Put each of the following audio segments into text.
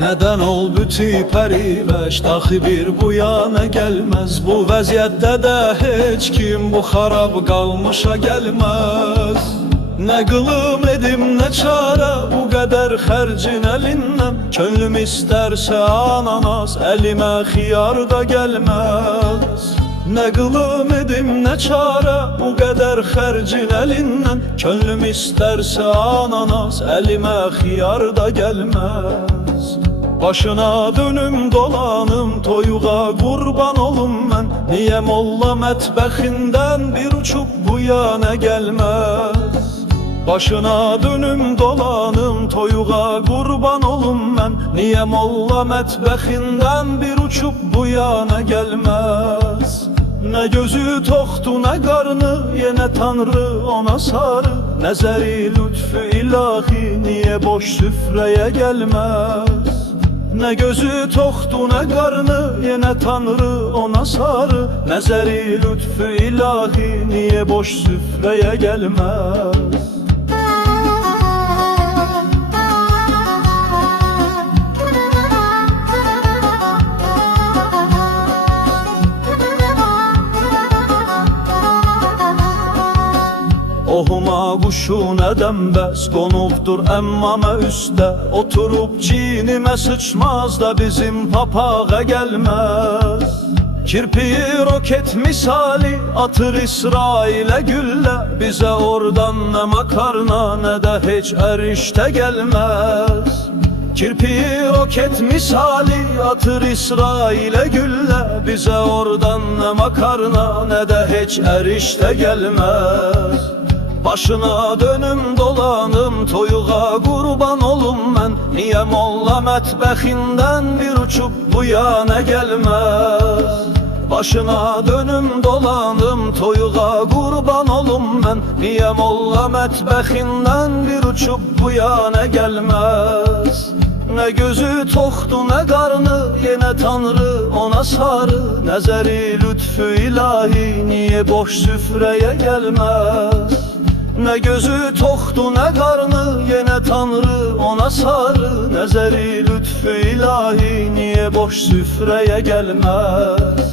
Neden ol büti periveş, dahi bir bu yana gelmez. Bu vəziyyətdə de hiç kim bu xarab qalmışa gelmez. Ne qılım edim ne çare bu kadar xərcin əlindən. Könlüm isterse ananas, elime xiyar da gelmez. Ne qılım edim ne çare bu kadar xərcin əlindən. Könlüm isterse ananas, elime xiyar da gelmez. Başına dönüm dolanım toyuğa kurban olum ben. Niye molla mətbəxindən bir uçup bu yana gelmez. Başına dönüm dolanım toyuğa kurban olum ben. Niye molla mətbəxindən bir uçup bu yana gelmez. Ne gözü toxtu ne qarnı, yine Tanrı ona sarı. Nəzəri lütfü ilahi niye boş süfreye gelmez. Ne gözü toxtu ne qarnı, yine Tanrı ona sarı. Nəzəri lütfü ilahi niye boş süfreye gelmez. Ohuma quşu nədən bəs qonubdur əmmamə üstə. Oturub cinimə sıçmaz da bizim papağa gelmez. Kirpiyi roket misali atır İsrail'e gülle. Bize oradan ne makarna ne de hiç erişte gelmez. Kirpiyi roket misali atır İsrail'e gülle. Bize oradan ne makarna ne de hiç erişte gelmez. Başına dönüm dolanım toyuğa kurban olum ben. Niye molla mətbəxindən bir uçup bu yana gelmez. Başına dönüm dolanım toyuğa kurban olum ben. Niye molla mətbəxindən bir uçup bu yana gelmez. Ne gözü toxtu ne qarnı, yine Tanrı ona sarı. Nəzəri lütfü ilahi niye boş süfreye gelmez. Ne gözü toxtu ne qarnı, yine Tanrı ona sarı. Nəzəri lütfü ilahi niye boş süfreye gelmez.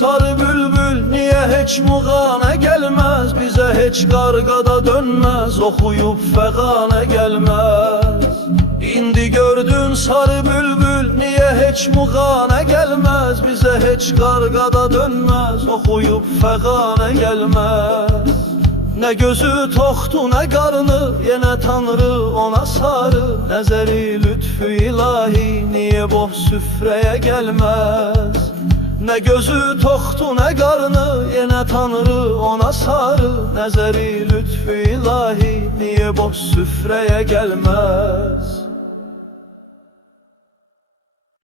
Sarı bülbül niye hiç muğana gelmez. Bize hiç qarqada dönmez, oxuyub fəğana gelmez. İndi gördün sarı bülbül niye hiç muğana gelmez. Bize hiç qarqada dönmez, oxuyub fəğana gelmez. Ne gözü toxtu ne qarnı, yine Tanrı ona sarı. Nəzəri lütfü ilahi niye boş süfreye gelmez. Ne gözü toxtu ne qarnı, yine Tanrı ona sarı. Nəzəri lütfü ilahi niye boş süfreye gelmez.